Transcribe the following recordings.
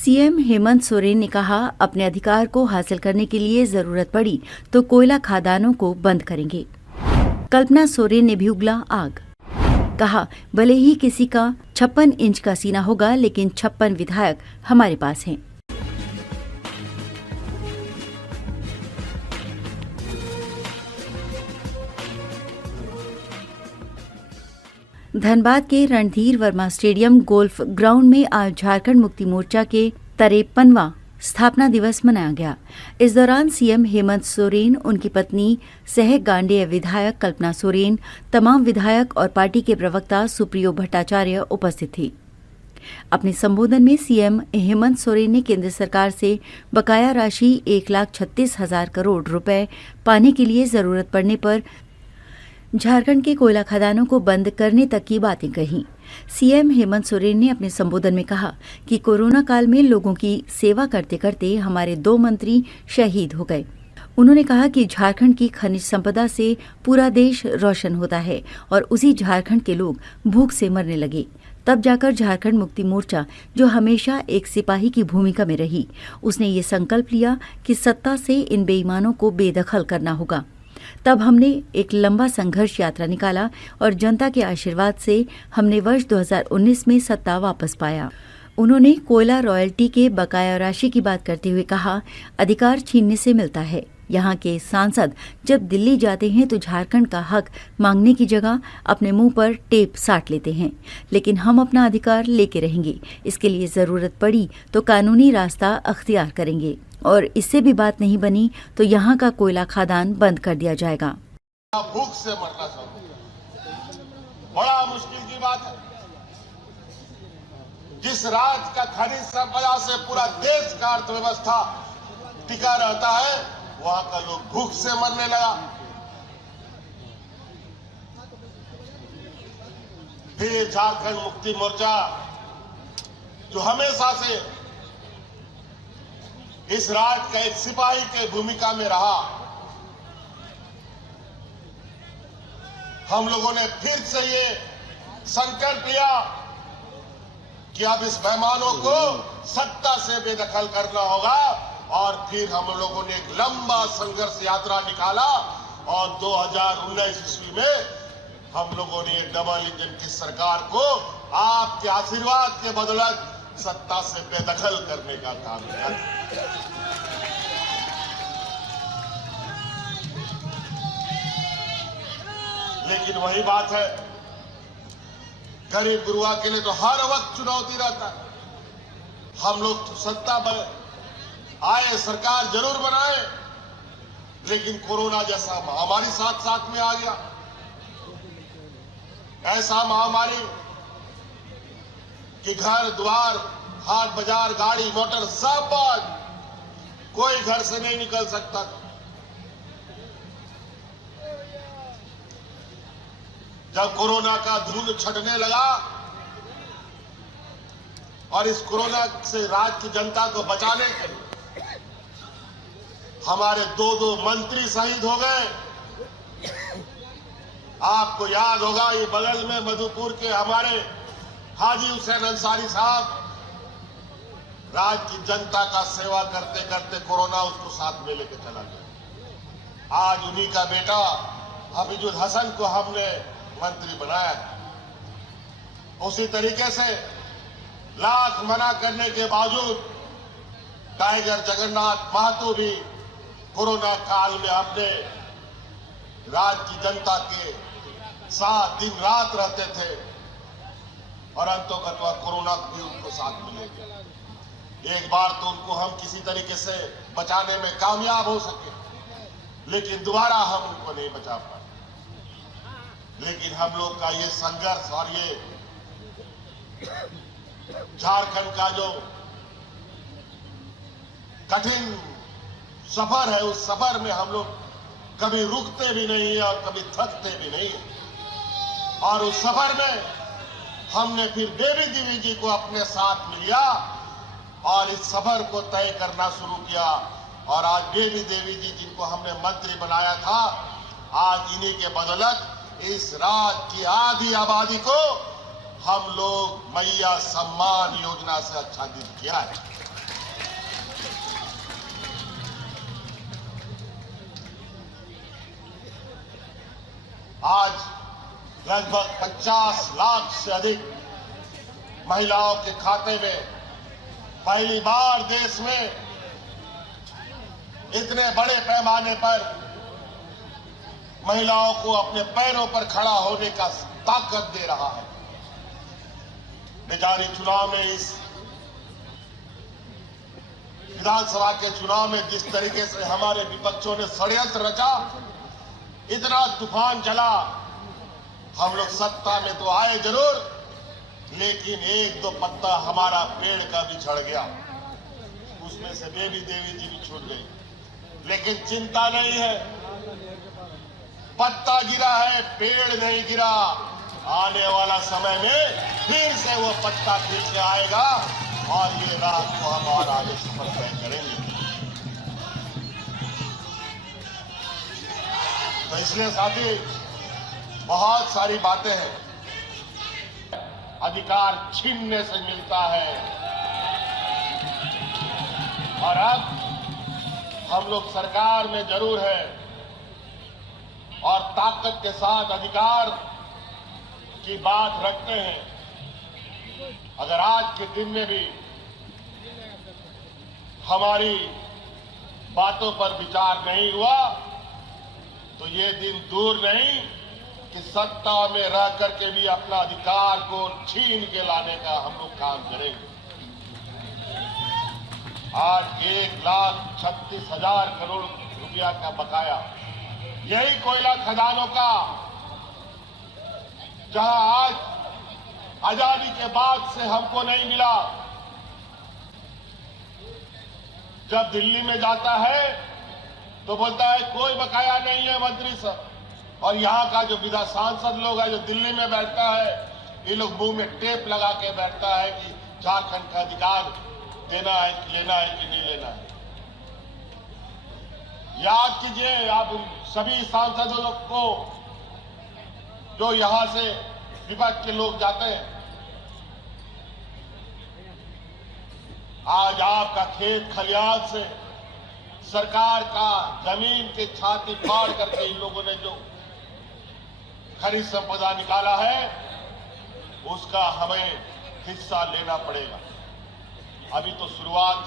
CM Hemant Soren ने कहा, अपने अधिकार को हासिल करने के लिए जरूरत पड़ी तो कोयला खदानों को बंद करेंगे। कल्पना सोरेन ने भी उगला आग। कहा, भले ही किसी का 56 इंच का सीना होगा, लेकिन 56 विधायक हमारे पास हैं। धनबाद के Randhir Verma stadium golf ground में आज झारखंड मुक्ति मोर्चा के 53वां स्थापना दिवस मनाया गया। इस दौरान सीएम हेमंत सोरेन, उनकी पत्नी सह गांडेय विधायक कल्पना सोरेन, तमाम विधायक और पार्टी के प्रवक्ता सुप्रियो भट्टाचार्य उपस्थित थे। अपने संबोधन में सीएम हेमंत सोरेन ने केंद्र सरकार से बकाया राशि 1,36,000 करोड़ रुपए पाने के लिए जरूरत पड़ने पर झारखंड के कोयला खदानों को बंद करने तक की बातें कही। सीएम हेमंत सोरेन ने अपने संबोधन में कहा कि कोरोना काल में लोगों की सेवा करते करते हमारे 2 मंत्री शहीद हो गए। उन्होंने कहा कि झारखंड की खनिज संपदा से पूरा देश रोशन होता है और उसी झारखंड के लोग भूख से मरने लगे। तब जाकर झारखंड मुक्ति मोर्चा, जो हमेशा एक सिपाही की भूमिका में रही, उसने ये संकल्प लिया कि सत्ता से इन बेईमानों को बेदखल करना होगा। तब हमने एक लंबा संघर्ष यात्रा निकाला और जनता के आशीर्वाद से हमने वर्ष 2019 में सत्ता वापस पाया। उन्होंने कोयला रॉयल्टी के बकाया राशि की बात करते हुए कहा, अधिकार छीनने से मिलता है। यहाँ के सांसद जब दिल्ली जाते हैं तो झारखंड का हक मांगने की जगह अपने मुंह पर टेप साट लेते हैं, लेकिन हम अपना अधिकार लेके रहेंगे। इसके लिए जरूरत पड़ी तो कानूनी रास्ता अख्तियार करेंगे और इससे भी बात नहीं बनी तो यहाँ का कोयला खदान बंद कर दिया जाएगा। भूख से मरना बड़ा मुश्किल की बात है। जिस राज्य का खनिज संपदा से पूरा देश का अर्थव्यवस्था टिका रहता है, वहां का लोग भूख से मरने लगा। फिर झारखंड मुक्ति मोर्चा, जो हमेशा से इस राज्य का एक सिपाही के भूमिका में रहा, हम लोगों ने फिर से ये संकल्प लिया कि अब इस बेईमानों को सत्ता से बेदखल करना होगा। और फिर हम लोगों ने एक लंबा संघर्ष यात्रा निकाला और 2019 ईस्वी में हम लोगों ने डबल इंजन की सरकार को आपके आशीर्वाद के बदौलत सत्ता से बेदखल करने का काम किया। लेकिन वही बात है, गरीब गुरुआ के लिए तो हर वक्त चुनौती रहता है। हम लोग तो सत्ता आए, सरकार जरूर बनाए, लेकिन कोरोना जैसा महामारी साथ साथ में आ गया। ऐसा महामारी कि घर द्वार, हाट बाजार, गाड़ी मोटर सब बंद, कोई घर से नहीं निकल सकता। जब कोरोना का धूल छटने लगा और इस कोरोना से राज्य की जनता को बचाने के लिए हमारे 2 मंत्री शहीद हो गए। आपको याद होगा, ये बगल में मधुपुर के हमारे हाजी हुसैन अंसारी साहब राज्य की जनता का सेवा करते करते कोरोना उसको साथ में लेके चला गया। आज उन्हीं का बेटा हफीजुल हसन को हमने मंत्री बनाया। उसी तरीके से लाख मना करने के बावजूद टाइगर जगन्नाथ महतो भी कोरोना काल में अपने राज्य की जनता के साथ दिन रात रहते थे और अंततः कोरोना भी उनको साथ मिले गया। एक बार तो उनको हम किसी तरीके से बचाने में कामयाब हो सके, लेकिन दोबारा हम उनको नहीं बचा पाए। लेकिन हम लोग का ये संघर्ष और ये झारखंड का जो कठिन सफर है, उस सफर में हम लोग कभी रुकते भी नहीं है और कभी थकते भी नहीं है। और उस सफर में हमने फिर बेबी देवी जी को अपने साथ में लिया और इस सफर को तय करना शुरू किया। और आज बेबी देवी जी, जिनको हमने मंत्री बनाया था, आज इन्हीं के बदौलत इस राज्य की आधी आबादी को हम लोग मैया सम्मान योजना से आच्छादित किया है। आज लगभग 50 लाख से अधिक महिलाओं के खाते में पहली बार देश में इतने बड़े पैमाने पर महिलाओं को अपने पैरों पर खड़ा होने का ताकत दे रहा है। निजारी चुनाव में, इस विधानसभा के चुनाव में जिस तरीके से हमारे विपक्षों ने षड्यंत्र रचा, इतना तूफान चला, हम लोग सत्ता में तो आए जरूर, लेकिन एक दो पत्ता हमारा पेड़ का भी झड़ गया, उसमें से देवी जी भी छूट गई। लेकिन चिंता नहीं है, पत्ता गिरा है, पेड़ नहीं गिरा। आने वाला समय में फिर से वो पत्ता खिल के आएगा और ये रात को हम और आगे सफर तय करेंगे। तो इसलिए साथी, बहुत सारी बातें हैं। अधिकार छीनने से मिलता है और अब हम लोग सरकार में जरूर है और ताकत के साथ अधिकार की बात रखते हैं। अगर आज के दिन में भी हमारी बातों पर विचार नहीं हुआ तो ये दिन दूर नहीं कि सत्ता में रह करके भी अपना अधिकार को छीन के लाने का हम लोग काम करेंगे। आज 1,36,000 करोड़ रुपया का बकाया, यही कोयला खदानों का, जहां आज आजादी के बाद से हमको नहीं मिला। जब दिल्ली में जाता है तो बोलता है कोई बकाया नहीं है मंत्री साहब, और यहाँ का जो विधान सांसद लोग है जो दिल्ली में बैठता है, ये लोग मुंह में टेप लगा के बैठता है कि झारखंड का अधिकार देना है कि लेना है कि नहीं लेना है। याद कीजिए आप उन सभी सांसदों लोग को जो यहां से विपक्ष के लोग जाते हैं। आज आपका खेत खलियान से सरकार का जमीन के छाती फाड़ करके इन लोगों ने जो खरीद संपदा निकाला है, उसका हमें हिस्सा लेना पड़ेगा। अभी तो शुरुआत,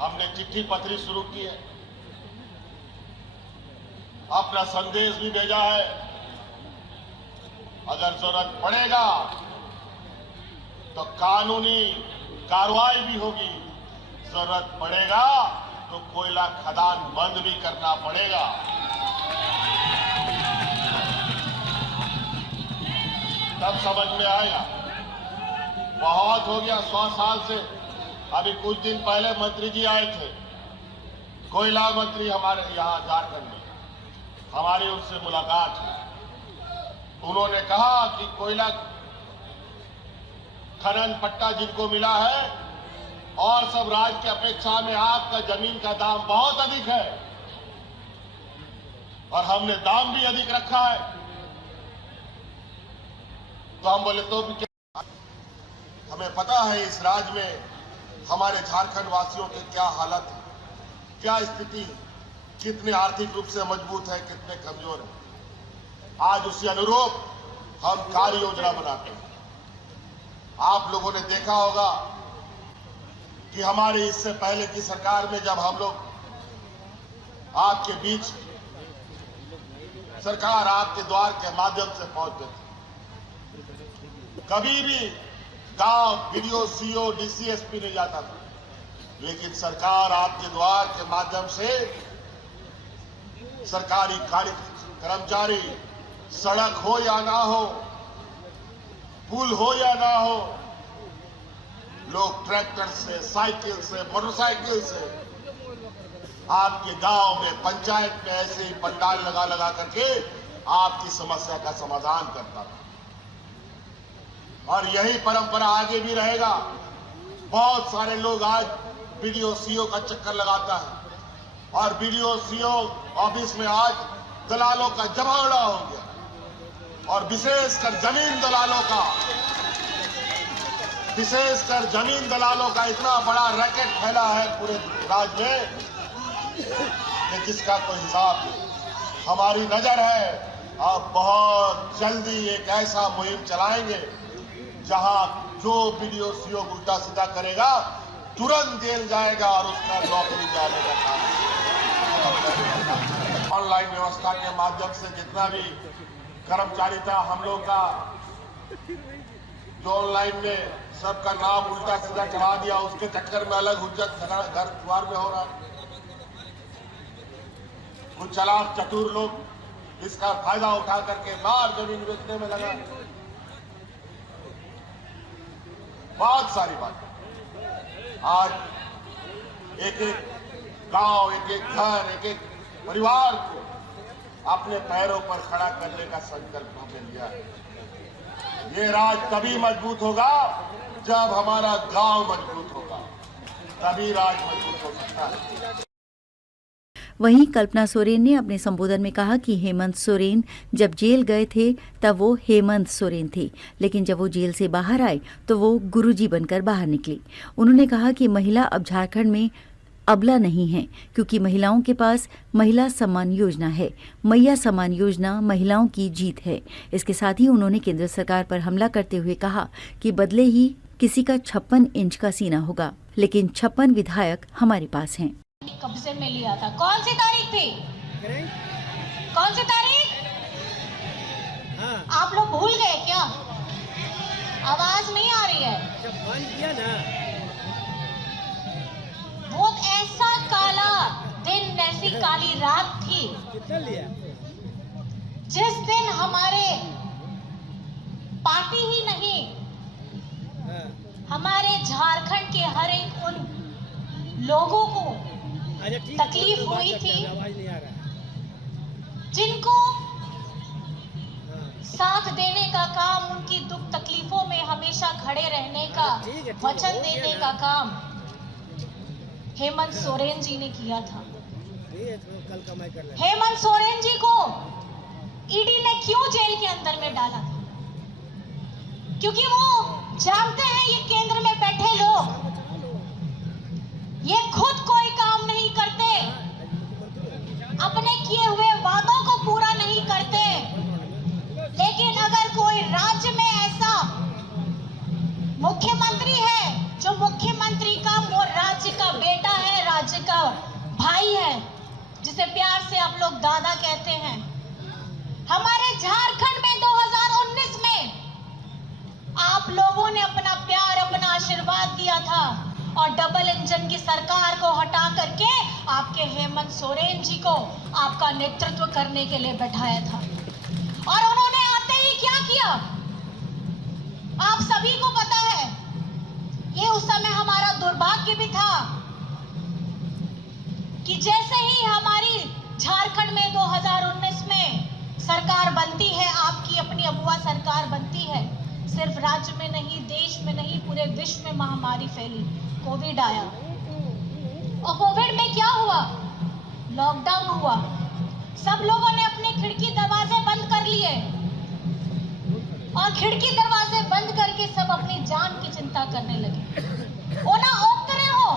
हमने चिट्ठी पत्री शुरू की है, अपना संदेश भी भेजा है। अगर जरूरत पड़ेगा तो कानूनी कार्रवाई भी होगी, जरूरत पड़ेगा तो कोयला खदान बंद भी करना पड़ेगा। तब समझ में आएगा। बहुत हो गया 100 साल से। अभी कुछ दिन पहले मंत्री जी आए थे, कोयला मंत्री हमारे यहाँ झारखंड में, हमारी उनसे मुलाकात हुई। उन्होंने कहा कि कोयला खनन पट्टा जिनको मिला है और सब राज्य की अपेक्षा में आपका जमीन का दाम बहुत अधिक है और हमने दाम भी अधिक रखा है। तो हम बोले तो भी क्या, हमें पता है इस राज्य में हमारे झारखंड वासियों की क्या हालत है, क्या स्थिति, कितने आर्थिक रूप से मजबूत है, कितने कमजोर है। आज उसी अनुरूप हम कार्य योजना बनाते हैं। आप लोगों ने देखा होगा कि हमारी इससे पहले की सरकार में जब हम लोग आपके बीच, सरकार आपके द्वार के माध्यम से पहुंचते थे, कभी भी गांव वीडियो सीओ डीसीएसपी नहीं जाता था, लेकिन सरकार आपके द्वार के माध्यम से सरकारी कर्मचारी, सड़क हो या ना हो, पुल हो या ना हो, लोग ट्रैक्टर से, साइकिल से, मोटरसाइकिल से आपके गांव में, पंचायत में ऐसे ही पंडाल लगा लगा करके आपकी समस्या का समाधान करता था। और यही परंपरा आगे भी रहेगा। बहुत सारे लोग आज बीडीओ सीओ का चक्कर लगाता है और बीडीओ सीओ ऑफिस में आज दलालों का जमावड़ा हो गया और विशेषकर जमीन दलालों का इतना बड़ा रैकेट फैला है पूरे राज्य में कि जिसका कोई हिसाब नहीं। हमारी नजर है अब बहुत जल्दी एक ऐसा मुहिम चलाएंगे जहां जो वीडियो सीओ उल्टा सीधा करेगा तुरंत जेल जाएगा और उसका नौकरी जाने का काम। ऑनलाइन व्यवस्था के माध्यम से जितना भी कर्मचारी था हम लोग का, जो ऑनलाइन में सबका नाम उल्टा सीधा चढ़ा दिया, उसके चक्कर में अलग हुज्जत घर द्वार में हो रहा है। कुछ चालाक चतुर लोग इसका फायदा उठा करके बाहर जमीन बेचने में लगा। बहुत सारी बात आज एक एक गांव, एक एक घर, एक एक परिवार को अपने पैरों पर खड़ा करने का संकल्प हमने लिया है। ये राज तभी मजबूत होगा जब हमारा गांव मजबूत होगा, तभी राज मजबूत हो सकता है। वहीं कल्पना सोरेन ने अपने संबोधन में कहा कि हेमंत सोरेन जब जेल गए थे तब वो हेमंत सोरेन थे, लेकिन जब वो जेल से बाहर आए तो वो गुरुजी बनकर बाहर निकली। उन्होंने कहा कि महिला अब झारखंड में अबला नहीं है, क्योंकि महिलाओं के पास महिला सम्मान योजना है। मैया सम्मान योजना महिलाओं की जीत है। इसके साथ ही उन्होंने केंद्र सरकार पर हमला करते हुए कहा कि बदले ही किसी का 56 इंच का सीना होगा, लेकिन 56 विधायक हमारे पास हैं। कब्जे में लिया था। कौन सी तारीख थी? कौन सी तारीख? आप लोग भूल गए क्या? आवाज नहीं आ रही है। बंद किया ना। वो ऐसा काला दिन, ऐसी काली रात थी जिस दिन हमारे पार्टी ही नहीं, हमारे झारखंड के हर एक उन लोगों को तकलीफ हुई थी जिनको साथ देने का काम, उनकी दुख तकलीफों में हमेशा खड़े रहने का वचन देने का काम हेमंत सोरेन जी ने किया था। हेमंत सोरेन जी को ईडी ने क्यों जेल के अंदर में डाला था? क्योंकि वो जानते हैं ये केंद्र में बैठे लोग ये खुद कोई काम नहीं करते, अपने किए हुए वादों को पूरा नहीं करते, लेकिन अगर कोई राज्य में ऐसा मुख्यमंत्री है जो मुख्यमंत्री का वो राज्य का बेटा है, राज्य का भाई है, जिसे प्यार से आप लोग दादा कहते हैं, हमारे झारखंड में 2019 में आप लोगों ने अपना प्यार, अपना आशीर्वाद दिया था और डबल इंजन की सरकार को हटा करके आपके हेमंत सोरेन जी को आपका नेतृत्व करने के लिए बैठाया था। और उन्होंने आते ही क्या किया आप सभी को पता है। ये उस समय हमारा दुर्भाग्य भी था कि जैसे ही हमारी झारखंड में 2019 में सरकार बनती है, आपकी अपनी अगुआ सरकार बनती है, सिर्फ राज्य में नहीं, देश में नहीं, पूरे विश्व में महामारी फैली, कोविड आया। और कोविड में क्या हुआ? लॉकडाउन हुआ। सब लोगों ने अपने खिड़की दरवाजे बंद कर लिए और खिड़की दरवाजे बंद करके सब अपनी जान की चिंता करने लगे। ओना ओक्तरे हो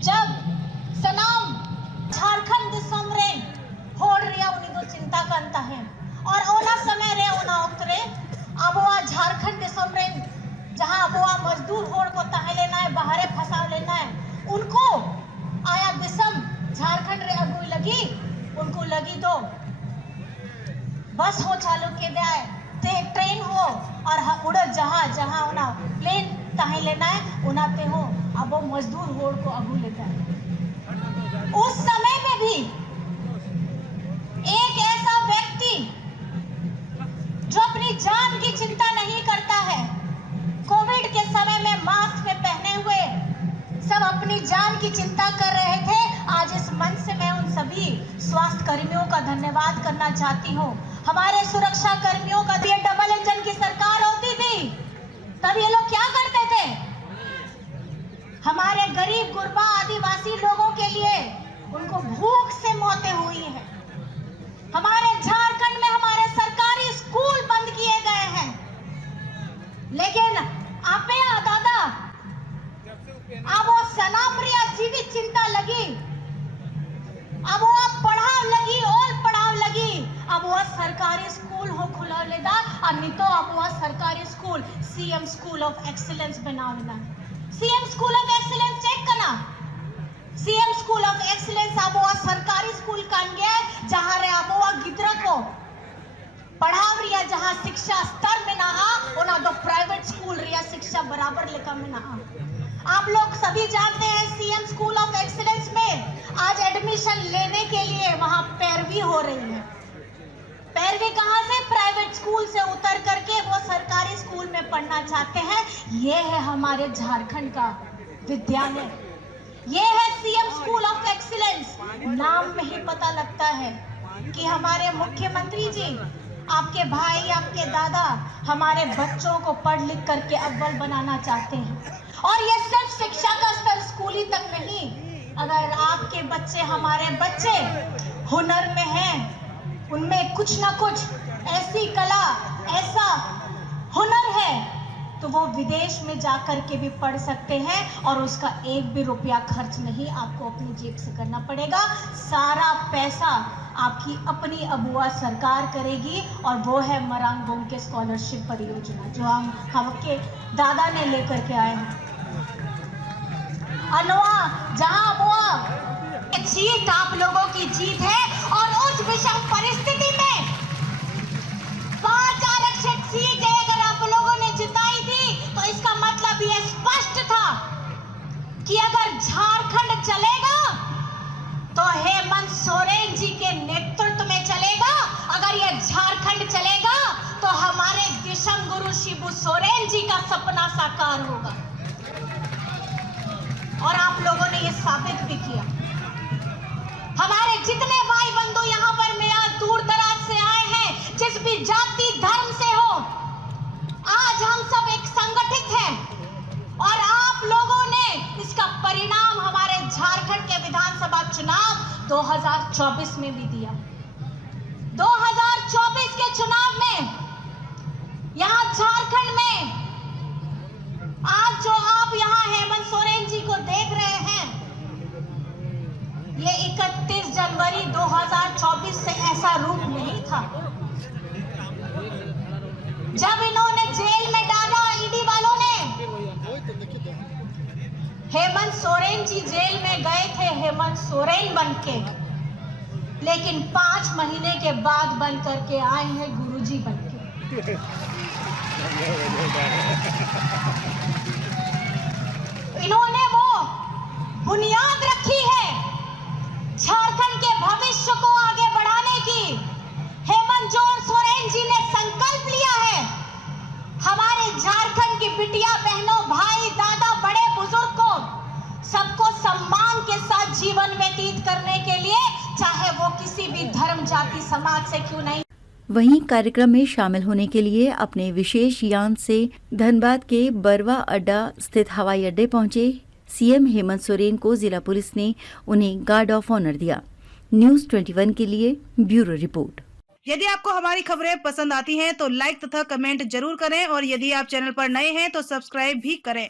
जब सनाम झारखंड दिसम रे होड़ रिया उन्हीं दो चिंता करता है और ओना समय रे ओना ओक्तरे अब वो झारखंड दिसम रे जहां वो मजदूर होड़ को तहे लेना है, बाहरे फंसा लेना है, उनको आया दिसम झारखंड रे अगुई लगी, उनको लगी दो बस हो चालू के दे ट्रेन हो और उड़ जहां जहां उना प्लेन तहे लेना है उनाते हो। अब वो मजदूर होड़ को अगू लेता है। उस समय में भी एक ऐसा व्यक्ति जो अपनी जान की चिंता नहीं करता है, कोविड के समय में मास्क में पहने हुए सब अपनी जान की चिंता कर रहे थे। आज इस मंच से मैं उन सभी स्वास्थ्य कर्मियों का धन्यवाद करना चाहती हूँ। हमारे सुरक्षा कर्मियों का ये डबल इंजन की सरकार होती थी तब ये लोग क्या करते थे? हमारे गरीब गुरबा आदिवासी लोगों के लिए उनको भूख से मौतें हुई हैं। हमारे झारखंड में हमारे सरकारी स्कूल बंद किए गए हैं, लेकिन आपे दादा अब वो सनाप्रिया जीवित चिंता लगी, अब वो पढ़ाव लगी और पढ़ाव लगी दा अन्नितो अबुआ सरकारी school CM school of excellence बनावना CM school of excellence check करना सीएम स्कूल ऑफ एक्सीलेंस अबुआ सरकारी स्कूल कान गया जहां रे अबुआ गिद्रा को पढ़ाव रिया जहां शिक्षा स्तर में ना आ ओना दो प्राइवेट स्कूल रिया शिक्षा बराबर लेकर में ना आ। आप लोग सभी जानते हैं सीएम स्कूल ऑफ एक्सीलेंस में आज एडमिशन लेने के लिए वहां पैरवी हो रही है। पैरवी कहां से? प्राइवेट स्कूल से उतर करके वो सरकारी स्कूल में पढ़ना चाहते हैं। ये है हमारे झारखंड का विद्यालय, ये है सीएम स्कूल ऑफ एक्सीलेंस। नाम में ही पता लगता है कि हमारे मुख्यमंत्री जी, आपके भाई, आपके दादा हमारे बच्चों को पढ़ लिख करके अव्वल बनाना चाहते हैं। और ये सिर्फ शिक्षा का स्तर स्कूली तक नहीं, अगर आपके बच्चे, हमारे बच्चे हुनर में हैं, उनमें कुछ ना कुछ ऐसी कला, ऐसा हुनर है, तो वो विदेश में जाकर के भी पढ़ सकते हैं और उसका एक भी रुपया खर्च नहीं आपको अपनी जेब से करना पड़ेगा। सारा पैसा आपकी अपनी अबुआ सरकार करेगी और वो है मरांगोंग के स्कॉलरशिप परियोजना जो हम आपके दादा ने लेकर के आए हैं। अनवा जहां अबुआ जीत आप लोगों की जीत है और उस विषम परिस्थिति में 5 आरक्षित सीट अगर आप लोगों ने जिताई थी तो इसका मतलब ये स्पष्ट था कि अगर झारखंड चलेगा तो हेमंत सोरेन जी के नेतृत्व में चलेगा। अगर ये झारखंड चलेगा तो हमारे दिशम गुरु शिबू सोरेन जी का सपना साकार होगा और आप लोगों ने ये साबित भी किया। हमारे जितने भाई बंधु यहाँ पर मेरा दूर दराज से आए हैं, जिस भी जाति धर्म से हो, आज हम सब एक संगठित हैं और आप लोगों ने इसका परिणाम हमारे झारखंड के विधानसभा चुनाव 2024 में भी दिया। 2024 के चुनाव में यहाँ झारखंड में आज जो आप यहाँ हेमंत सोरेन जी को देख रहे हैं, ये 31 जनवरी 2024 से ऐसा रूप नहीं था। जब इन्होंने जेल में डाला ईडी वालों ने, हेमंत सोरेन जी जेल में गए थे हेमंत सोरेन बनके, लेकिन 5 महीने के बाद बन करके आए हैं गुरुजी बनके। इन्होंने वो बुनियाद रखी है झारखंड के भविष्य को आगे बढ़ाने की। हेमंत सोरेन जी ने संकल्प लिया है हमारे झारखंड की बिटिया बहनों, भाई, दादा, बड़े बुजुर्ग को सबको सम्मान के साथ जीवन व्यतीत करने के लिए, चाहे वो किसी भी धर्म, जाति, समाज से क्यों नहीं। वहीं कार्यक्रम में शामिल होने के लिए अपने विशेष यान से धनबाद के बरवा अड्डा स्थित हवाई अड्डे पहुंचे सीएम हेमंत सोरेन को जिला पुलिस ने उन्हें गार्ड ऑफ ऑनर दिया। न्यूज़ 21 के लिए ब्यूरो रिपोर्ट। यदि आपको हमारी खबरें पसंद आती हैं तो लाइक तथा कमेंट जरूर करें और यदि आप चैनल पर नए हैं तो सब्सक्राइब भी करें।